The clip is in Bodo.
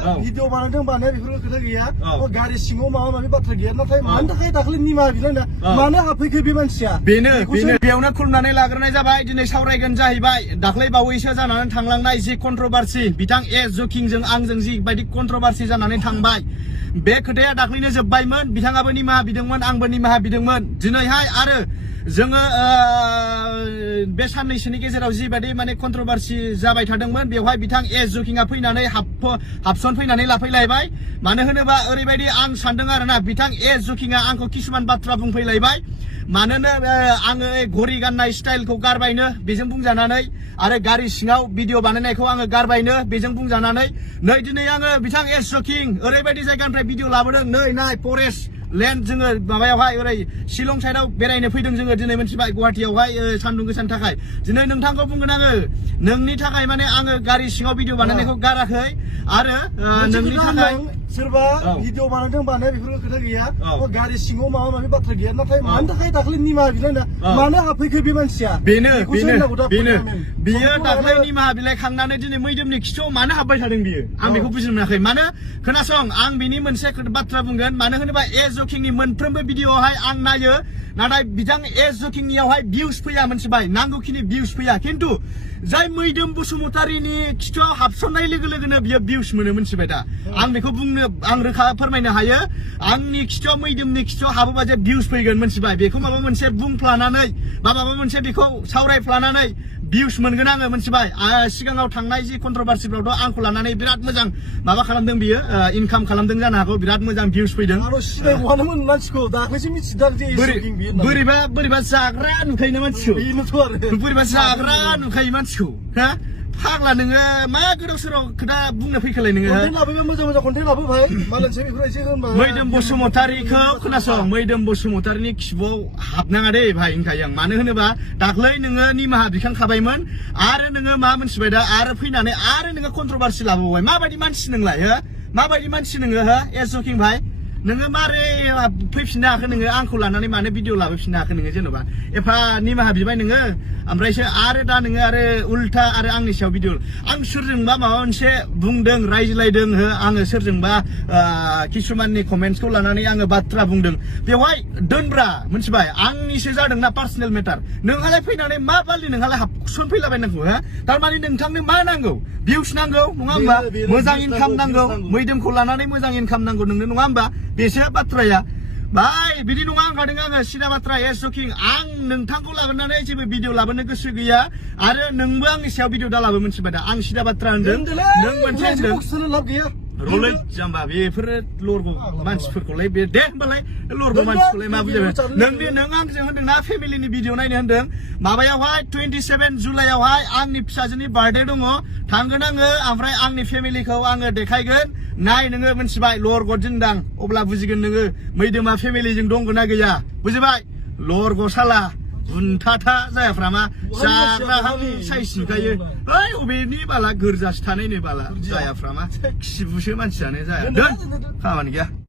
भिडिअ बानायदों बानाया बेफोर खोथा गैया गारि सिङाव माबा माबि बाथ्रा गैया नाथाय मानि थाखाय दाखालि निमाहा बिलायना मानो हाबफैखो बे मानसिया बेनो बेयावनो खुलुमनानै लाग्रोनाय जाबाय दिनै सावरायगोन जाहैबाय दाख्लै बावैसो जानानै थांलांनाय जि कन्ट्रोभार्सि बिथां ए जकिंजों आंजों जि बायदि कन्ट्रोभार्सि जानानै थांबाय बे खोथाया दाख्लैनो जोबबायमोन बिथाङाबो निमाहा बिदोंमोन आंबो निमाहा बिदोंमोन दिनैहाय आरो जोङो बे साननैसोनि गेजेराव जिबायदि माने कन्ट्रोभार्सि जाबाय थादोंमोन बेवहाय बिथां ए जकिंआ फैनानै हाबसन फैनानै लाफैलायबाय मानो होनोबा ओरैबायदि आं सानदों आरोना बिथां ए जकिंआ आंखौ किसुमान बाथ्रा बुंफैलायबाय मानोना आङो घरि गाननाय स्टाइलखौ गारबायनो बेजों बुंजानानै आरो गारि सिङाव भिडिअ बानायनायखौ आङो गारबायनो बेजों बुंजानानै नै दिनै आङो बिथां ए जकिं ओरैबायदि जायगानिफ्राय भिडिअ लाबोदों नै नाय फरेस्ट लेन्ड जोङो माबायावहाय ओरै शिलं साइडआव बेरायनो फैदों जोङो दिनै मोनथिबाय गुवाहाटियावहाय सान्दुं गोसानि थाखाय दिनै नोंथांखौ बुंगोन आङो नोंनि थाखाय माने आङो गारि सिङाव भिडिअ बानायनायखौ गाराखै आरो नोंनि थाखाय सोरबा भिडिअ बानायदों बानाया बेफोर खोथा गैया गारि सिङाव माबा माबि बाथ्रा गैया नाथाय मानि थाखाय दाखालि निमाहा बिलायना मानो हाबफैखो बे मानसिया बेनो बियो दाख्लै निमाहा बिलाइ खांनानै दिनै मैदोमनि खिथुआव मानो हाबबाय थादों बियो आं बेखौ बुजिनो मोनाखै मानो खोनासं आं बिनि मोनसे बाथ्रा बुंगोन मानो होनोबा ए जकिंनि मोनफ्रोमबो भिडिअआवहाय आं नायो नाथाय बिथां ए जकिंनियावहाय भिउस फैया मोनथिबाय नांगौखिनि भिउस फैया खिन्थु जाय मैदोम बसुमतारीनि खिथुआव हाबसननाय लोगो लोगोनो बियो भिउस मोनो मोनथिबाय दा आं बेखौ बुंनो आं रोखा फोरमायनो हायो आंनि खिथुआव मैदोमनि खिथुआव हाबोबा जे भिउस फैगोन मोनथिबाय बेखौ माबा मोनसे बुंफ्लानानै बा माबा मोनसे बेखौ सावरायफ्लानानै भिउस मोनगोन आङो मोनथिबाय सिगाङाव थांनाय जि कन्ट्रोभार्सिफ्रावथ' आंखौ लानानै बिराद मोजां माबा खालामदों बियो इनकाम खालामदों जानो हागौ बिराद मोजां भिउस फैदों सिनायगौआनोमोन मानसिखौ दाख्लैसो मिथिदों जे बोरैबा जाग्रा नुखायो ना मानसिखौ बोरैबा जाग्रा नुखायो मानसिखौ हा फाग्ला नोङो मा गोदाव सोराव खोथा बुंनो फैखोलाय नोङो मोजां कन्टेन्ट लाबोबाय मालायसो बेफोर एसे मैदोम बसुमतारीखौ खोनासं मैदोम बसुमतारीनि खिबुआव हाबनाङा दे भाइ होनखायो आं मानो होनोबा दाख्लै नोङो निमाहा बिखांखाबायमोन आरो नोङो मा मोनथिबाय दा आरो फैनानै आरो नोङो कन्ट्रोभार्सि लाबोबाय माबायदि मानसि नोंलाय हो माबायदि मानसि नोङो हो ए जकिं भाइ नोङो मारै फैफिननो हाखो नोङो आंखौ लानानै मानो भिडिअ लाबोफिननो हाखो नोङो जेन'बा एफा निमाहा बिबाय नोङो ओमफ्रायसो आरो दा नोङो आरो उल्था आरो आंनि सायाव भिडिअ आं सोरजोंबा माबा मोनसे बुंदों रायज्लायदों हो आङो सोरजोंबा किसुमाननि कमेन्ट्सखौ लानानै आङो बाथ्रा बुंदों बेवहाय दोनब्रा मोनथिबाय आंनिसो जादोंना पार्सनेल मेटार नोंहालाय फैनानै मा बालि नोंहालाय हाबसन फैलाबायनांगौ हो थारमाने नोंथांनो मा नांगौ भिउस नांगौ नङा होमबा मोजां इनकाम नांगौ मैदोमखौ लानानै मोजां इनकाम नांगौ नोंनो नङा होमबा बेसो बाथ्राया भाइ बिदि नङा होनखादों आङो सिदा बाथ्रा ए जकिं आं नोंथांखौ लाबोनानै जेबो भिडिअ लाबोनो गोसो गैया आरो नोंबो आंनि सायाव भिडिअ दा लाबो मोनथिबाय दा आं सिदा बाथ्रा होनदों नों मोनसे होनदों रलै जाम्बा बेफोरो लरग' मानसिफोरखौलाय बे दे होमबालाय लरग' मानसिखौलाय मा बुजायबाय नों आंजों होनदों ना फेमिलिनि भिडिअ नायनो होनदों माबायावहाय 27 जुलाइयावहाय आंनि फिसाजोनि बार्थडे दङ थांगोन आङो ओमफ्राय आंनि फेमिलिखौ आङो देखायगोन नाय नोङो मोनथिबाय लरग' दिनदां अब्ला बुजिगोन नोङो मैदोमा फेमिलिजों दंगोना गैया बुजिबाय लरग' साला बुनथाथा जायाफ्रामा जाग्राहां साइस नुखायो ओइ अबेनि बाला गोरजासो थानायनो बाला जायाफ्रामा खिबुसो मानसियानो जाया दोन खामानि गैया